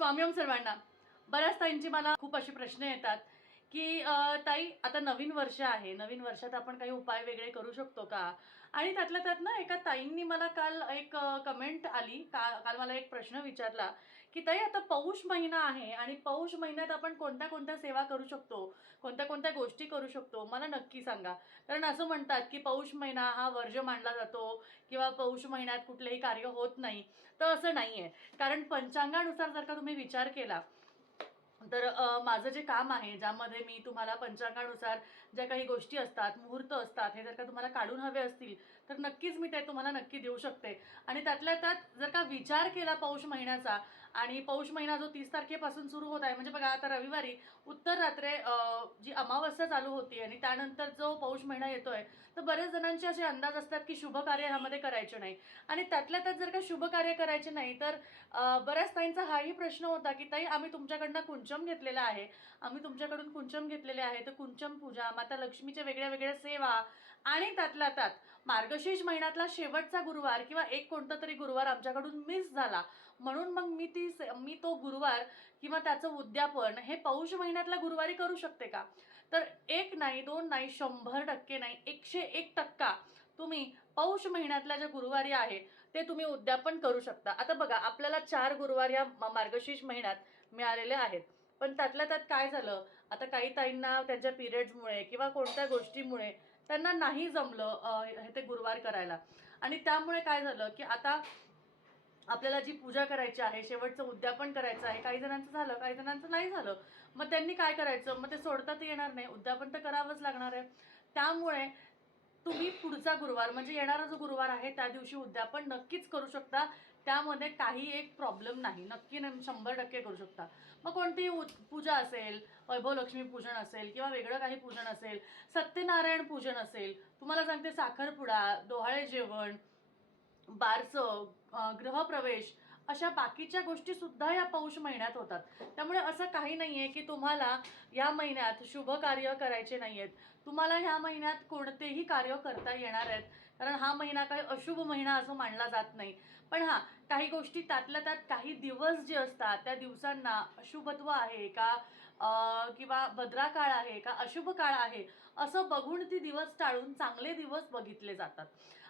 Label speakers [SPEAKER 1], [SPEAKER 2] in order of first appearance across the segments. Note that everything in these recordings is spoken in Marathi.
[SPEAKER 1] स्वामीम सर्वांना. बऱ्याच ताईंची मला खूप असे प्रश्न येतात की ताई आता नवीन वर्ष आहे. नवीन वर्षात आपण काही उपाय वेगळे करू शकतो का? आणि त्यातल्या त्यात ना एका ताईंनी मला काल एक कमेंट आली. का काल मला एक प्रश्न विचारला की ताई आता पौष महिना आहे आणि पौष महिन्यात आपण कोणत्या कोणत्या सेवा करू शकतो? कोणत्या कोणत्या गोष्टी करू शकतो? मला नक्की सांगा. कारण असं म्हणतात की पौष महिना हा वर्ज मानला जातो किंवा पौष महिन्यात कुठलेही कार्य होत नाही. तर असं नाही आहे कारण पंचांगानुसार जर का तुम्ही विचार केला तर माझं जे काम आहे ज्यामध्ये मी तुम्हाला पंचांगानुसार ज्या काही गोष्टी असतात मुहूर्त असतात हे जर का तुम्हाला काढून हवे असतील तर नक्कीच मी ते तुम्हाला नक्की देऊ शकते. आणि त्यातल्या त्यात जर का विचार केला पौष महिन्याचा आणि पौष महिना जो तीस तारखेपासून सुरू होत आहे म्हणजे बघा आता रविवारी उत्तर रात्रे जी अमावस्या चालू होती आणि त्यानंतर जो पौष महिना येतोय तर बरेच जणांचे असे अंदाज असतात की शुभ कार्य ह्यामध्ये करायचे नाही. आणि त्यातल्या त्यात जर का शुभ कार्य करायचे नाही तर बऱ्याच ताईंचा हाही प्रश्न होता की ताई आम्ही तुमच्याकडनं कुंचम घेतलेला आहे. आम्ही तुमच्याकडून कुंचम घेतलेले आहे. तर कुंचम पूजा माता लक्ष्मीच्या वेगळ्या वेगळ्या सेवा आणि त्यातल्या त्यात मार्गशीर्ष महिन्यातला शेवटचा गुरुवार किंवा एक कोणता तरी गुरुवार आमच्याकडून मिस झाला. म्हणून मग मी ती से- मी तो गुरुवार किंवा त्याचं उद्यापन हे पौष महिन्यातला गुरुवारी करू शकते का? तर एक नाही दोन नाही शंभर टक्के नाही एकशे एक टक्का तुम्ही पौष महिन्यातल्या ज्या गुरुवारी आहे ते तुम्ही उद्यापन करू शकता. आता बघा आपल्याला चार गुरुवार या म- मार्गशीर्ष महिन्यात मिळालेले आहेत. पण त्यातल्या त्यात काय झालं? आता काही ताईंना त्यांच्या पिरियड्समुळे किंवा कोणत्या गोष्टीमुळे त्यांना नाही जमलं हे ते गुरुवार करायला. आणि त्यामुळे काय झालं की आता आपल्याला जी पूजा करायची आहे शेवटचं उद्यापन करायचं आहे काही जणांचं झालं काही जणांचं नाही झालं. मग त्यांनी काय करायचं? मग ते सोडता तर येणार नाही. उद्यापन तर करावंच लागणार आहे. त्यामुळे तुम्ही पुढचा गुरुवार म्हणजे येणारा जो गुरुवार आहे त्या दिवशी उद्यापन नक्कीच करू शकता. त्यामध्ये काही एक प्रॉब्लेम नाही. नक्की न- शंभर टक्के करू शकता. मग कोणतीही पूजा असेल वैभव लक्ष्मी पूजन असेल किंवा वेगळं काही पूजन असेल सत्यनारायण पूजन असेल तुम्हाला सांगते साखरपुडा डोहाळे जेवण बारसं गृहप्रवेश अशा बाकीच्या गोष्टी सुद्धा या पौष महिन्यात होतात. त्यामुळे असं काही नाही आहे की तुम्हाला या महिन्यात शुभ कार्य करायचे नाही आहेत तुम्हाला ह्या महिन्यात कोणतेही कार्य करता येणार आहेत. कारण हा महिना काही अशुभ महिना असं मानला जात नाही. पण हां काही गोष्टी त्यातल्या त्यात काही दिवस जे असतात त्या दिवसांना अशुभत्व आहे का किंवा भद्रा काळ आहे का अशुभ काळ आहे असं बघून ती दिवस टाळून चांगले दिवस बघितले जातात.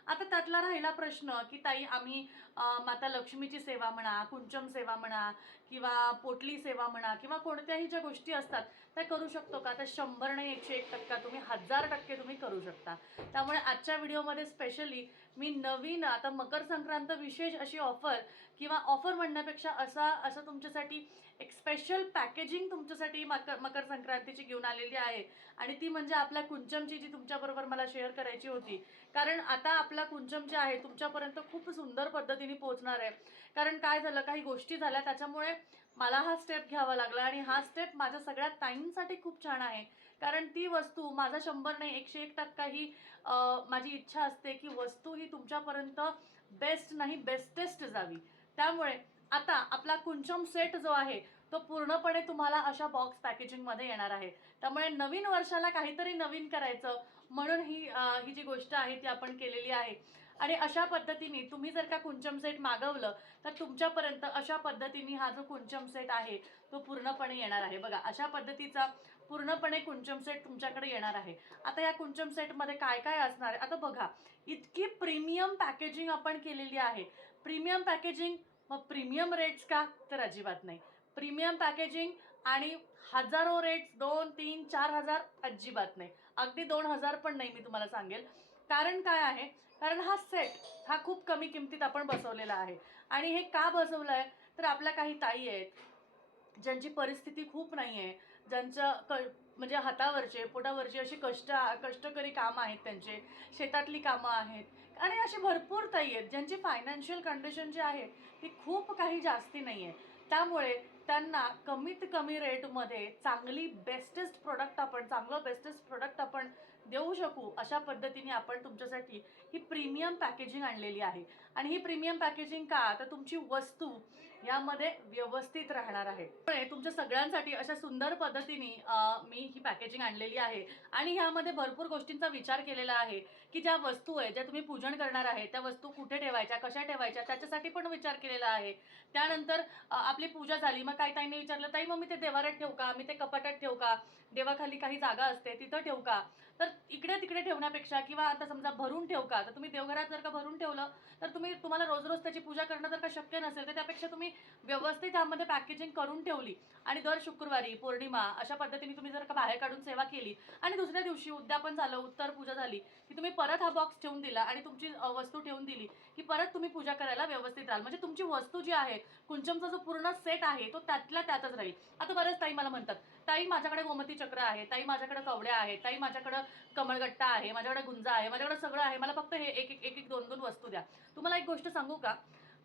[SPEAKER 1] आता त्यातला राहिला प्रश्न की ताई आम्ही माता लक्ष्मीची सेवा म्हणा कुंचम सेवा म्हणा किंवा पोटली सेवा म्हणा किंवा कोणत्याही ज्या गोष्टी असतात त्या करू शकतो का? तर शंभर नाही एकशे एक टक्का तुम्ही हजार टक्के तुम्ही करू शकता. त्यामुळे आजच्या व्हिडिओमध्ये स्पेशली मी नवीन आता मकर संक्रांत विशेष अशी ऑफर किंवा ऑफर म्हणण्यापेक्षा असा असं तुमच्यासाठी एक स्पेशल पॅकेजिंग तुमच्यासाठी मकर मकर संक्रांतीची घेऊन आलेली आहे. आणि ती म्हणजे आपल्या कुंचमची जी तुमच्याबरोबर मला शेअर करायची होती. कारण आता आपला कुंचम जे आहे तुमच्यापर्यंत खूप सुंदर पद्धतीने पोहोचणार आहे. कारण काय झालं काही गोष्टी झाल्या त्याच्यामुळे मला हा स्टेप घ्यावा लागला आणि हा स्टेप माझ्या सगळ्या ताईंसाठी खूप छान आहे. कारण ती वस्तू माझा शंभर नाही एकशे एक टक्का ही माझी इच्छा असते की वस्तू ही तुमच्यापर्यंत बेस्ट नाही बेस्टेस्ट जावी. त्यामुळे आता आपला कुंचम सेट जो आहे तो पूर्णपणे तुम्हाला अशा बॉक्स पॅकेजिंगमध्ये येणार आहे. त्यामुळे नवीन वर्षाला काहीतरी नवीन करायचं म्हणून ही ही जी गोष्ट आहे ती आपण केलेली आहे. आणि अशा पद्धतीने तुम्ही जर का कुंचम सेट मागवलं तर तुमच्यापर्यंत अशा पद्धतीने हा जो कुंचम सेट आहे तो पूर्णपणे येणार आहे. बघा अशा पद्धतीचा पूर्णपणे कुंचम सेट तुमच्याकडे येणार आहे. आता या कुंचम सेटमध्ये काय काय असणार आहे? आता बघा इतकी प्रीमियम पॅकेजिंग आपण केलेली आहे. प्रीमियम पॅकेजिंग मग प्रीमियम रेट्स का? तर अजिबात नाही. प्रीमियम पॅकेजिंग आणि हजारो रेट्स दोन तीन चार हजार अजिबात नाही. अगदी दोन हजार पण नाही मी तुम्हाला सांगेल. कारण काय आहे? कारण हा सेट हा खूप कमी किमतीत आपण बसवलेला आहे. आणि हे का बसवलं आहे तर आपल्या काही ताई आहेत ज्यांची परिस्थिती खूप नाही आहे ज्यांच्या क म्हणजे हातावरचे पोटावरचे असे कष्ट कष्टकरी कामं आहेत त्यांचे शेतातली कामं आहेत. आणि अशी भरपूर ताई आहेत ज्यांची फायनान्शियल कंडिशन जी आहे ती खूप काही जास्ती नाही आहे. त्यामुळे त्यांना कमीत कमी रेटमध्ये चांगली बेस्टेस्ट प्रोडक्ट आपण चांगलं बेस्टेस्ट प्रोडक्ट आपण देऊ शकू अशा पद्धतीने आपण तुमच्यासाठी ही प्रीमियम पॅकेजिंग आणलेली आहे. आणि ही प्रीमियम पॅकेजिंग का? तर तुमची वस्तू यामध्ये व्यवस्थित राहणार आहे. त्यामुळे तुमच्या सगळ्यांसाठी अशा सुंदर पद्धतीने मी ही पॅकेजिंग आणलेली आहे. आणि ह्यामध्ये भरपूर गोष्टींचा विचार केलेला आहे. की ज्या वस्तू आहे ज्या तुम्ही पूजन करणार आहे त्या वस्तू कुठे ठेवायच्या कशा ठेवायच्या त्याच्यासाठी पण विचार केलेला आहे. त्यानंतर आपली पूजा झाली मग काही ताईंनी विचारलं ताई मग मी ते देवारात ठेवू का? मी ते कपाटात ठेवू का? देवाखाली काही जागा असते तिथं ठेवू का? तर इकडे तिकडे ठेवण्यापेक्षा किंवा आता समजा भरून ठेवू का? तर तुम्ही देवघरात जर का भरून ठेवलं तर तुम्ही तुम्हाला रोज रोज त्याची पूजा करणं जर का शक्य नसेल तर त्यापेक्षा तुम्ही व्यवस्थित त्यामध्ये पॅकेजिंग करून ठेवली. आणि दर शुक्रवारी पौर्णिमा अशा पद्धतीने तुम्ही जर का बाहेर काढून सेवा केली आणि दुसऱ्या दिवशी उद्यापन झालं उत्तर पूजा झाली की तुम्ही परत हा बॉक्स ठेवून दिला आणि तुमची वस्तू ठेवून दिली की परत तुम्ही पूजा करायला व्यवस्थित राहाल. म्हणजे तुमची वस्तू जी आहे कुंचमचा जो पूर्ण सेट आहे तो त्यातल्या त्यातच राहील. आता बरेच ताई मला म्हणतात ताई माझ्याकडे गोमती चक्र आहे ताई माझ्याकडे कवड्या आहेत ताई माझ्याकडे कमळगट्टा आहे माझ्याकडे गुंजा आहे माझ्याकडे सगळं आहे मला फक्त हे एक एक एक एक दोन दोन वस्तू द्या. तुम्हाला एक गोष्ट सांगू का?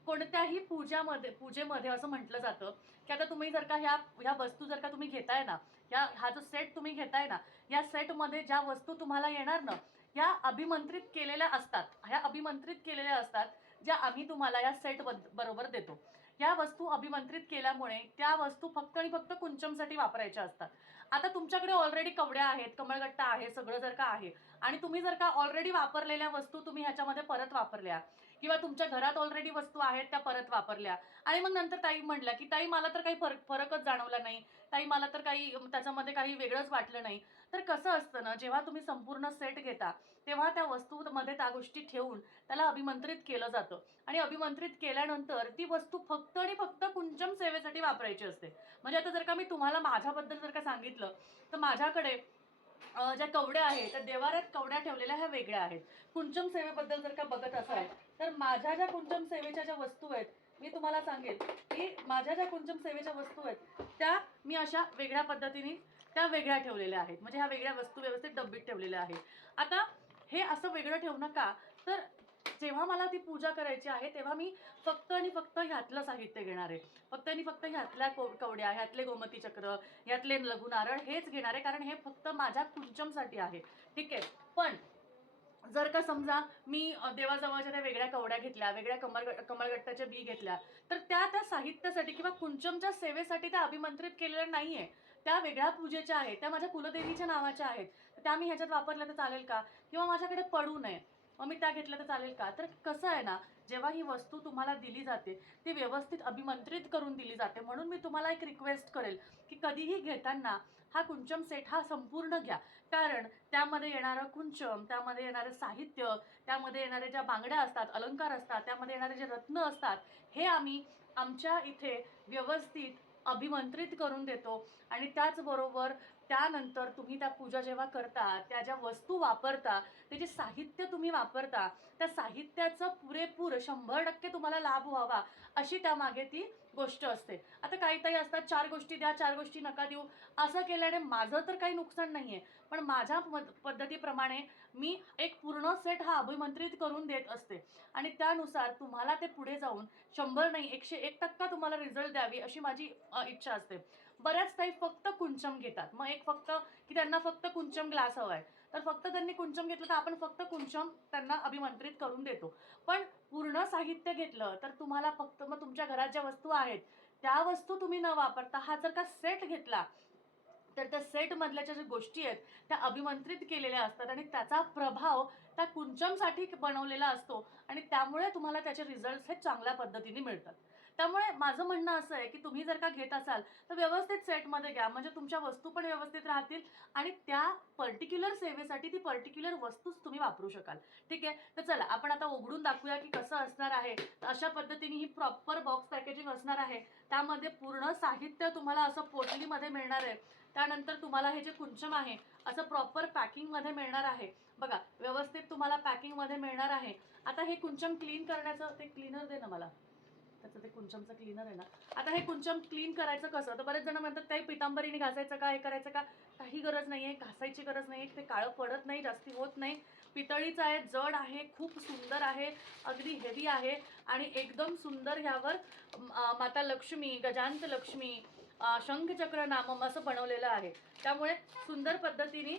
[SPEAKER 1] कोणत्याही पूजामध्ये पूजेमध्ये असं म्हटलं जातं की आता तुम्ही जर का ह्या ह्या वस्तू जर का तुम्ही घेताय ना ह्या हा जो सेट तुम्ही घेताय ना या सेटमध्ये ज्या वस्तू तुम्हाला येणार ना ह्या अभिमंत्रित केलेल्या असतात. ह्या अभिमंत्रित केलेल्या असतात ज्या आम्ही तुम्हाला या सेट बरोबर देतो. या वस्तू अभिमंत्रित केल्यामुळे त्या वस्तू फक्त आणि फक्त कुंचमसाठी वापरायच्या असतात. आता तुमच्याकडे ऑलरेडी कवड्या आहेत कमळगट्टा आहे सगळं जर का आहे आणि तुम्ही जर का ऑलरेडी वापरलेल्या वस्तू तुम्ही ह्याच्यामध्ये परत वापरल्या किंवा तुमच्या घरात ऑलरेडी वस्तू आहेत त्या परत वापरल्या. आणि मग नंतर ताई म्हणल्या की ताई मला तर काही फरक फरकच जाणवला नाही. ताई मला तर काही त्याच्यामध्ये काही वेगळंच वाटलं नाही. तर कसं असतं ना जेव्हा तुम्ही संपूर्ण सेट घेता तेव्हा त्या वस्तूमध्ये त्या गोष्टी ठेवून त्याला अभिमंत्रित केलं जातं. आणि अभिमंत्रित केल्यानंतर ती वस्तू फक्त आणि फक्त कुंचम सेवेसाठी वापरायची असते. म्हणजे आता जर का मी तुम्हाला माझ्याबद्दल जर का सांगितलं तर माझ्याकडे ज्या कवड्या आहेत त्या देवाऱ्यात कवड्या ठेवलेल्या ह्या वेगळ्या आहेत. कुंचम सेवेबद्दल जर का बघत असाल तर माझ्या ज्या कुंचम सेवेच्या ज्या वस्तू आहेत मी तुम्हाला सांगेन की माझ्या ज्या कुंचम सेवेच्या वस्तू आहेत त्या मी अशा वेगळ्या पद्धतीने त्या वेगळ्या ठेवलेल्या आहेत. म्हणजे ह्या वेगळ्या वस्तू व्यवस्थित डब्बीत ठेवलेल्या आहेत. आता हे असं वेगळं ठेवणं का तर जेव्हा मला ती पूजा करायची आहे तेव्हा मी फक्त आणि फक्त ह्यातलं साहित्य घेणार आहे. फक्त आणि फक्त ह्यातल्या को कवड्या ह्यातले गोमती चक्र ह्यातले लघुनारळ हेच घेणार आहे कारण हे फक्त माझ्या कुंचमसाठी आहे. ठीक आहे? पण जर का समजा मी देवाजवळच्या त्या वेगळ्या कवड्या घेतल्या वेगळ्या कमर कमळगट्टाच्या बी घेतल्या तर त्या त्या साहित्यासाठी किंवा कुंचमच्या सेवेसाठी त्या अभिमंत्रित केलेल्या नाहीये. त्या वेगळ्या पूजेच्या आहेत त्या माझ्या कुलदेवीच्या नावाच्या आहेत. तर त्या मी ह्याच्यात वापरल्या तर चालेल का? किंवा माझ्याकडे पडू नये. मग मी त्या घेतल्या तर चालेल का? तर कसं आहे ना जेव्हा ही वस्तू तुम्हाला दिली जाते ती व्यवस्थित अभिमंत्रित करून दिली जाते. म्हणून मी तुम्हाला एक रिक्वेस्ट करेल की कधीही घेताना हा कुंचम सेट हा संपूर्ण घ्या. कारण त्यामध्ये येणारं कुंचम त्यामध्ये येणारं साहित्य त्यामध्ये येणारे ज्या बांगड्या असतात अलंकार असतात त्यामध्ये येणारे जे रत्न असतात हे आम्ही आमच्या इथे व्यवस्थित अभिमंत्रित करून देतो. आणि त्याचबरोबर त्यानंतर तुम्ही त्या पूजा जेव्हा करता त्या ज्या वस्तू वापरता ते जे साहित्य तुम्ही वापरता त्या साहित्याचं पुरेपूर शंभर टक्के तुम्हाला लाभ व्हावा अशी त्यामागे ती गोष्ट असते. आता काही काही असतात चार गोष्टी द्या चार गोष्टी नका देऊ असं केल्याने माझं तर काही नुकसान नाही आहे पण माझ्या पद- पद्धतीप्रमाणे मी एक पूर्ण सेट हा अभिमंत्रित करून देत असते. आणि त्यानुसार तुम्हाला ते पुढे जाऊन शंभर नाही एकशे एक टक्का तुम्हाला रिझल्ट द्यावी अशी माझी इच्छा असते. बऱ्याच ताई फक्त कुंचम घेतात. मग एक फक्त की त्यांना फक्त कुंचम ग्लास हवा आहे तर फक्त त्यांनी कुंचम घेतलं तर आपण फक्त कुंचम त्यांना अभिमंत्रित करून देतो. पण पूर्ण साहित्य घेतलं तर तुम्हाला फक्त मग तुमच्या घरात ज्या वस्तू आहेत त्या वस्तू तुम्ही न वापरता हा जर का सेट घेतला तर त्या सेटमधल्या ज्या ज्या गोष्टी आहेत त्या अभिमंत्रित केलेल्या असतात आणि त्याचा प्रभाव त्या कुंचमसाठी बनवलेला असतो आणि त्यामुळे तुम्हाला त्याचे रिझल्ट हे चांगल्या पद्धतीने मिळतात. त्यामुळे माझं म्हणणं असं आहे की तुम्ही जर का घेत असाल तर व्यवस्थित सेटमध्ये घ्या. म्हणजे तुमच्या वस्तू पण व्यवस्थित राहतील आणि त्या पर्टिक्युलर सेवेसाठी ती पर्टिक्युलर वस्तूच तुम्ही वापरू शकाल. ठीक आहे? तर चला आपण आता उघडून दाखवूया की कसं असणार आहे. अशा पद्धतीने ही प्रॉपर बॉक्स पॅकेजिंग असणार आहे. त्यामध्ये पूर्ण साहित्य तुम्हाला असं पोटलीमध्ये मिळणार आहे. त्यानंतर तुम्हाला हे जे कुंचम आहे असं प्रॉपर पॅकिंगमध्ये मिळणार आहे. बघा व्यवस्थित तुम्हाला पॅकिंगमध्ये मिळणार आहे. आता हे कुंचम क्लीन करण्याचं ते क्लीनर दे ना मला. त्याचं ते कुंचमचं क्लीनर आहे ना. आता हे कुंचम क्लीन करायचं कसं? तर बरेच जण म्हणतात काही पितांबरीने घासायचं का? हे करायचं का? काही गरज नाही आहे घासायची गरज नाही आहे ते काळं पडत नाही जास्ती होत नाही. पितळीचं आहे जड आहे खूप सुंदर आहे अगदी हेवी आहे. आणि एकदम सुंदर ह्यावर माता लक्ष्मी गजांत लक्ष्मी शंखचक्र नामम असं बनवलेलं आहे. त्यामुळे सुंदर पद्धतीने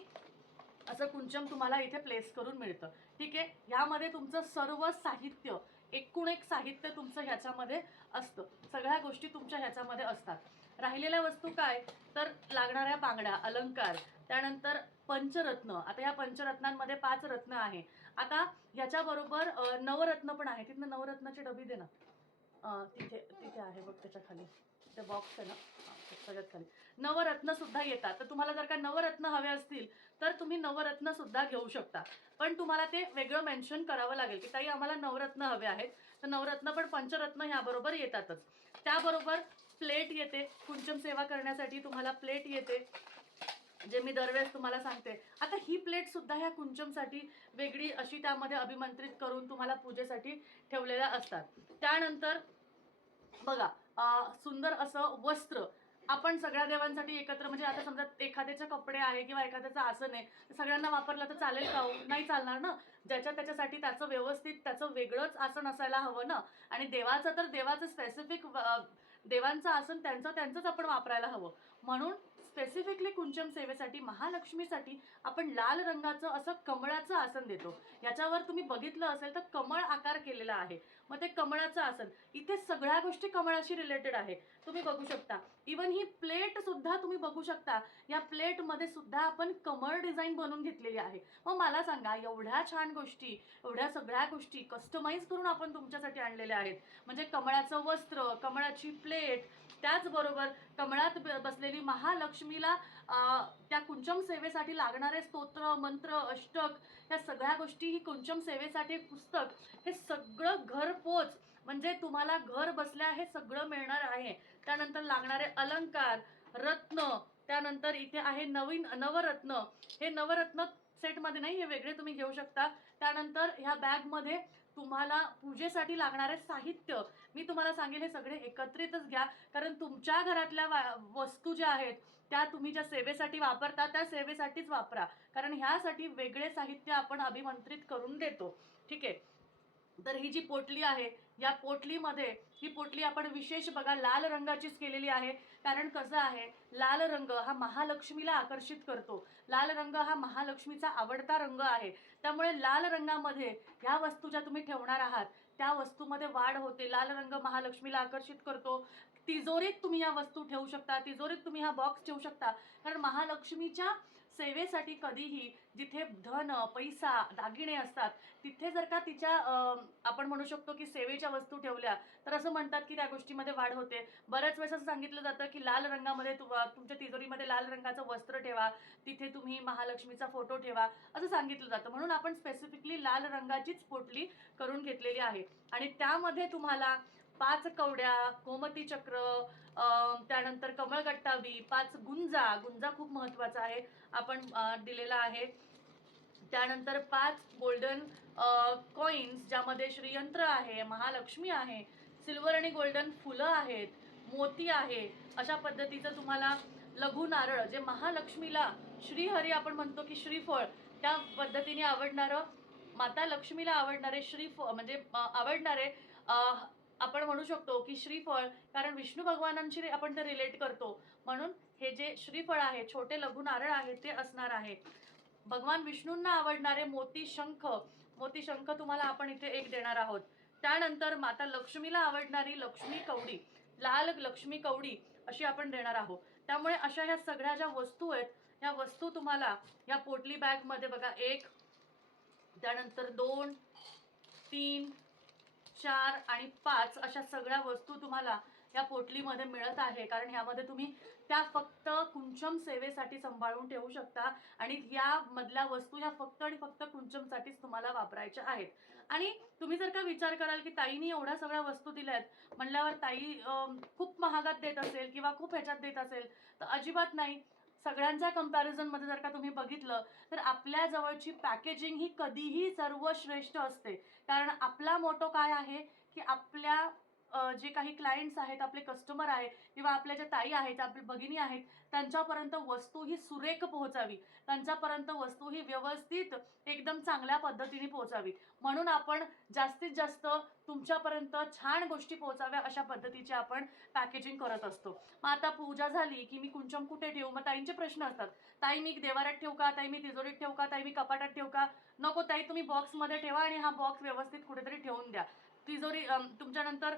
[SPEAKER 1] असं कुंचम तुम्हाला इथे प्लेस करून मिळतं. ठीक आहे? ह्यामध्ये तुमचं सर्व साहित्य एकूण एक साहित्य तुमचं ह्याच्यामध्ये असतं. सगळ्या गोष्टी तुमच्या ह्याच्यामध्ये असतात. राहिलेल्या वस्तू काय? तर लागणाऱ्या बांगड्या अलंकार त्यानंतर पंचरत्न. आता या पंचरत्नांमध्ये पाच रत्न आहे. आता ह्याच्याबरोबर नवरत्न पण आहे. तिथनं नवरत्नाची डबी दे ना. तिथे तिथे आहे बघ त्याच्याखाली. ते बॉक्स आहे ना. सगळ्यात खाली. नवरत्न सुद्धा येतात. तर तुम्हाला जर का नवरत्न हवे असतील तर तुम्ही नवरत्न सुद्धा घेऊ शकता. पण तुम्हाला ते वेगळं मेन्शन करावं लागेल की ताई आम्हाला नवरत्न हवे आहेत. तर नवरत्न पण पंचरत्न ह्याबरोबर येतातच. त्याबरोबर प्लेट येते. कुंचम सेवा करण्यासाठी तुम्हाला प्लेट येते जे मी दरवेळेस तुम्हाला सांगते. आता ही प्लेट सुद्धा ह्या कुंचमसाठी वेगळी अशी त्यामध्ये अभिमंत्रित करून तुम्हाला पूजेसाठी ठेवलेल्या असतात. त्यानंतर बघा सुंदर असं वस्त्र आपण सगळ्या देवांसाठी एकत्र म्हणजे आता समजा एखाद्याचे कपडे आहे किंवा एखाद्याचं आसन आहे सगळ्यांना वापरलं तर चालेल का हो? नाही चालणार ना? ज्याच्या त्याच्यासाठी त्याचं व्यवस्थित त्याचं वेगळंच आसन असायला हवं ना? आणि देवाचं तर देवाचं स्पेसिफिक देवांचं आसन त्यांचं त्यांचंच आपण वापरायला हवं. म्हणून स्पेसिफिकली कुंचम सेवेसाठी महालक्ष्मीसाठी आपण लाल रंगाचं असं कमळाचं आसन देतो. याच्यावर तुम्ही बघितलं असेल तर कमळ आकार केलेला आहे. मग ते कमळाचं आसन. इथे सगळ्या गोष्टी कमळाशी रिलेटेड आहे तुम्ही बघू शकता. इवन ही प्लेट सुद्धा तुम्ही बघू शकता. या प्लेटमध्ये सुद्धा आपण कमळ डिझाईन बनवून घेतलेली आहे. मग मला सांगा एवढ्या छान गोष्टी एवढ्या सगळ्या गोष्टी कस्टमाइज करून आपण तुमच्यासाठी आणलेल्या आहेत. म्हणजे कमळाचं वस्त्र कमळाची प्लेट त्याचबरोबर कमळात ब- बसलेली महालक्ष्मीला त्या कुंचम सेवेसाठी लागणारे स्तोत्र मंत्र अष्टक या सगळ्या गोष्टी ही कुंचम सेवेसाठी पुस्तक हे सगळं घर घरपोच म्हणजे तुम्हाला घर बसल्या हे सगळं मिळणार आहे. त्यानंतर लागणारे अलंकार रत्न त्यानंतर इथे आहे नवीन नवरत्न. हे नवरत्न सेटमध्ये नाही हे वेगळे तुम्ही घेऊ शकता. त्यानंतर ह्या बॅगमध्ये तुम्हाला पूजेसाठी लागणारे साहित्य. मी तुम्हाला सांगेल हे सगळे एकत्रितच घ्या. कारण तुमच्या घरातल्या वा- वस्तू ज्या आहेत त्या तुम्ही ज्या सेवेसाठी वापरता त्या सेवेसाठीच वापरा. कारण ह्यासाठी वेगळे साहित्य आपण अभिमंत्रित करून देतो. ठीक आहे? तर ही जी पोटली आहे या पोटलीमध्ये ही पोटली आपण विशेष बघा लाल रंगाचीच केलेली आहे. कारण कसं आहे लाल रंग हा महालक्ष्मीला आकर्षित करतो. लाल रंग हा महालक्ष्मीचा आवडता रंग आहे. त्यामुळे लाल रंगामध्ये ह्या वस्तू ज्या तुम्ही ठेवणार आहात त्या वस्तूमध्ये वाढ होते. लाल रंग महालक्ष्मीला आकर्षित करतो. तिजोरीत तुम्ही या वस्तू ठेवू शकता तिजोरीत तुम्ही हा बॉक्स ठेवू शकता. कारण महालक्ष्मीच्या सेवेसाठी कधीही जिथे धन पैसा दागिने असतात तिथे जर का तिच्या आपण म्हणू शकतो की सेवेच्या वस्तू ठेवल्या तर असं म्हणतात की त्या गोष्टीमध्ये वाढ होते. बऱ्याच वेळेस असं सांगितलं जातं की लाल रंगामध्ये तु- तुमच्या तिजोरीमध्ये लाल रंगाचं वस्त्र ठेवा तिथे तुम्ही महालक्ष्मीचा फोटो ठेवा असं सांगितलं जातं. म्हणून आपण स्पेसिफिकली लाल रंगाचीच पोटली करून घेतलेली आहे. आणि त्यामध्ये तुम्हाला पाच कवड्या गोमती चक्र त्यानंतर कमळगट्टावी पाच गुंजा. गुंजा खूप महत्त्वाचा आहे आपण दिलेला आहे. त्यानंतर पाच गोल्डन कॉइन्स ज्यामध्ये श्रीयंत्र आहे महालक्ष्मी आहे सिल्वर आणि गोल्डन फुलं आहेत मोती आहे. अशा पद्धतीचं तुम्हाला लघु नारळ जे महालक्ष्मीला श्रीहरी आपण म्हणतो की श्रीफळ त्या पद्धतीने आवडणारं माता लक्ष्मीला आवडणारे श्रीफळ म्हणजे आवडणारे आपण म्हणू शकतो की श्रीफळ कारण विष्णू भगवानांशी आपण ते रिलेट करतो. म्हणून हे जे श्रीफळ आहे छोटे लघु नारळ आहे ते असणार आहे. भगवान विष्णूंना आवडणारे मोती शंख मोती शंख तुम्हाला आपण इथे एक देणार आहोत. त्यानंतर माता लक्ष्मीला आवडणारी लक्ष्मी कवडी लाल लक्ष्मी कवडी अशी आपण देणार आहोत. त्यामुळे अशा ह्या सगळ्या ज्या वस्तू आहेत ह्या वस्तू तुम्हाला या पोटली बॅगमध्ये बघा एक त्यानंतर दोन तीन चार आणि पाच अशा सगळ्या वस्तू तुम्हाला या पोटलीमध्ये मिळत आहे. कारण ह्यामध्ये तुम्ही त्या फक्त कुंचम सेवेसाठी सांभाळून ठेवू शकता आणि या मधल्या वस्तू ह्या फक्त आणि फक्त कुंचमसाठीच तुम्हाला वापरायच्या आहेत. आणि तुम्ही जर का विचार कराल की ताईनी एवढ्या सगळ्या वस्तू दिल्या आहेत म्हणल्यावर ताई खूप महागात देत असेल किंवा खूप ह्याच्यात देत असेल तर अजिबात नाही. सगळ्यांच्या कम्पॅरिझनमध्ये जर का तुम्ही बघितलं तर आपल्या जवळची पॅकेजिंग ही कधीही सर्वश्रेष्ठ असते. कारण आपला मोटो काय आहे? की आपल्या जे काही क्लायंट्स आहेत आपले कस्टमर आहे किंवा आपल्या ज्या ताई आहेत आपल्या भगिनी आहेत त्यांच्यापर्यंत वस्तू ही सुरेख पोहोचावी. त्यांच्यापर्यंत वस्तू ही व्यवस्थित एकदम चांगल्या पद्धतीने पोहोचावी. म्हणून आपण जास्तीत जास्त तुमच्यापर्यंत छान गोष्टी पोहोचाव्या अशा पद्धतीचे आपण पॅकेजिंग करत असतो. मग आता पूजा झाली की मी कुंचम कुठे ठेवू? मग ताईंचे प्रश्न असतात. ताई मी देवारात ठेवू का? ताई मी तिजोरीत ठेवू का? ताई मी कपाटात ठेवू का? नको ताई तुम्ही बॉक्समध्ये ठेवा आणि हा बॉक्स व्यवस्थित कुठेतरी ठेवून द्या. तिजोरी तुमच्यानंतर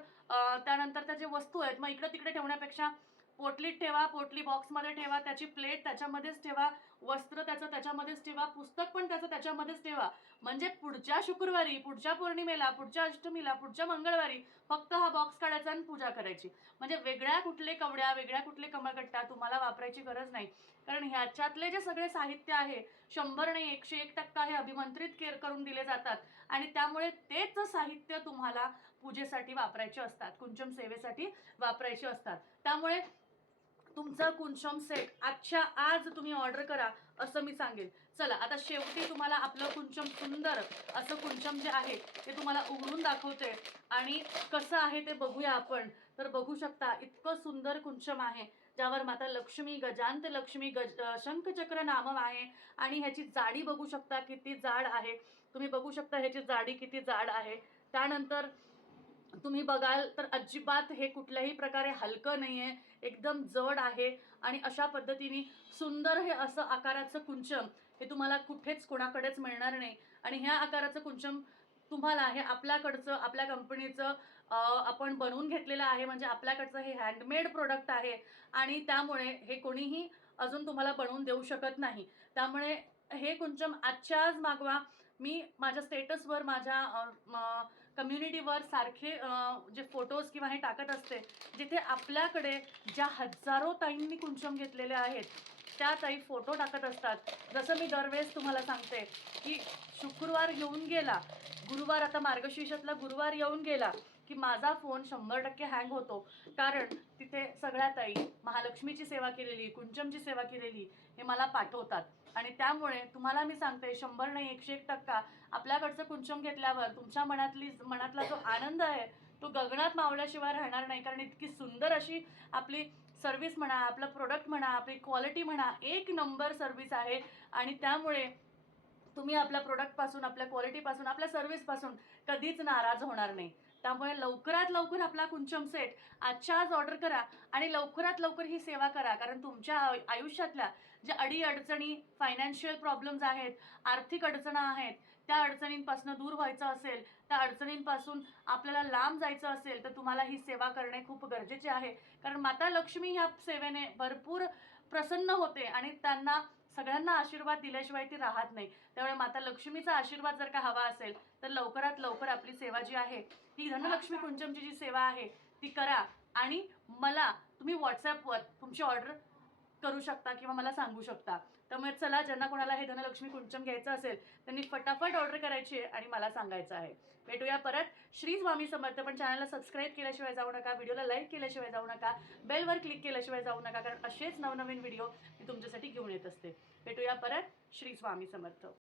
[SPEAKER 1] त्यानंतर त्या जे वस्तू आहेत मग इकडं तिकडे ठेवण्यापेक्षा पोटलीत ठेवा पोटली बॉक्समध्ये ठेवा त्याची प्लेट त्याच्यामध्येच ठेवा वस्त्र त्याचं त्याच्यामध्येच ठेवा पुस्तक पण त्याचं त्याच्यामध्येच ठेवा. म्हणजे पुढच्या शुक्रवारी पुढच्या पौर्णिमेला पुढच्या अष्टमीला पुढच्या मंगळवारी फक्त हा बॉक्स काढायचा आणि पूजा करायची. म्हणजे वेगळ्या कुठले कवड्या वेगळ्या कुठले कमळकट्टा तुम्हाला वापरायची गरज नाही. कारण ह्याच्यातले जे सगळे साहित्य आहे शंभर नाही एकशे एक टक्का हे अभिमंत्रित केअर करून दिले जातात. आणि त्यामुळे तेच साहित्य तुम्हाला पूजेसाठी वापरायचे असतात कुंचम सेवेसाठी वापरायचे असतात. त्यामुळे तुमचा कुंचम सेट आजच्या आज तुम्ही ऑर्डर करा असं मी सांगेल. चला आता शेवटी तुम्हाला आपलं कुंचम सुंदर असं कुंचम जे आहे ते तुम्हाला उघडून दाखवते आणि कसं आहे ते बघूया आपण. तर बघू शकता इतकं सुंदर कुंचम आहे ज्यावर माता लक्ष्मी गजांत लक्ष्मी गज शंखचक्र नामम आहे. आणि ह्याची जाडी बघू शकता किती जाड आहे. तुम्ही बघू शकता ह्याची जाडी किती जाड आहे. त्यानंतर तुम्ही बघाल तर अजिबात हे कुठल्याही प्रकारे हलकं नाही आहे एकदम जड आहे आणि अशा पद्धतीने सुंदर हे असं आकाराचं कुंचम हे तुम्हाला कुठेच कोणाकडेच मिळणार नाही. आणि ह्या आकाराचं कुंचम तुम्हाला हे आपल्याकडचं आपल्या कंपनीचं आपण बनवून घेतलेलं आहे. म्हणजे आपल्याकडचं हे हँडमेड प्रोडक्ट आहे आणि त्यामुळे हे कोणीही अजून तुम्हाला बनवून देऊ शकत नाही. त्यामुळे हे कुंचम आजच्या आज मागवा. मी माझ्या स्टेटसवर माझ्या कम्युनिटीवर सारखे जे फोटोज किंवा हे टाकत असते जिथे आपल्याकडे ज्या हजारो ताईंनी कुंचम घेतलेले आहेत त्या ताई फोटो टाकत असतात. जसं मी दरवेळेस तुम्हाला सांगते की शुक्रवार येऊन गेला गुरुवार आता मार्गशीर्षातला गुरुवार येऊन गेला की माझा फोन शंभर टक्के हँग होतो. कारण तिथे सगळ्या ताई महालक्ष्मीची सेवा केलेली कुंचमची सेवा केलेली हे मला पाठवतात. आणि त्यामुळे तुम्हाला मी सांगते शंभर नाही एकशे एक टक्का आपल्याकडचं कुंचम घेतल्यावर तुमच्या मनातली मनातला जो आनंद आहे तो गगनात मावल्याशिवाय राहणार नाही. कारण इतकी सुंदर अशी आपली सर्व्हिस म्हणा आपलं प्रोडक्ट म्हणा आपली क्वालिटी म्हणा एक नंबर सर्व्हिस आहे. आणि त्यामुळे तुम्ही आपल्या प्रोडक्टपासून आपल्या क्वालिटीपासून आपल्या सर्व्हिसपासून कधीच नाराज होणार नाही. त्यामुळे लवकरात लवकर आपला कुंचम सेट आजच्या आज ऑर्डर करा आणि लवकरात लवकर ही सेवा करा. कारण तुमच्या आयु- आयुष्यातल्या ज्या अडी अडचणी फायनान्शियल प्रॉब्लेम्स आहेत आर्थिक अडचणं आहेत त्या अडचणींपासून दूर व्हायचं असेल त्या अडचणींपासून आपल्याला लांब जायचं असेल तर तुम्हाला ही सेवा करणे खूप गरजेचे आहे. कारण माता लक्ष्मी ह्या सेवेने भरपूर प्रसन्न होते आणि त्यांना सगळ्यांना आशीर्वाद दिल्याशिवाय ती राहत नाही. त्यामुळे माता लक्ष्मीचा आशीर्वाद जर का हवा असेल तर लवकरात लवकर आपली सेवा जी आहे ती धनलक्ष्मी कुंचमची जी सेवा आहे ती करा. आणि मला तुम्ही व्हॉट्सॲपवर तुमची ऑर्डर करू शकता किंवा मला सांगू शकता. त्यामुळे चला ज्यांना कोणाला हे धनलक्ष्मी कुंचम घ्यायचं असेल त्यांनी फटाफट ऑर्डर करायची आहे आणि मला सांगायचं आहे. भेटूया परत. श्री स्वामी समर्थ पण चॅनलला सबस्क्राईब केल्याशिवाय जाऊ नका व्हिडिओला लाईक केल्याशिवाय जाऊ नका बेलवर क्लिक केल्याशिवाय जाऊ नका कारण असेच नवनवीन व्हिडिओ मी तुमच्यासाठी घेऊन येत असते. भेटूया परत. श्री स्वामी समर्थ.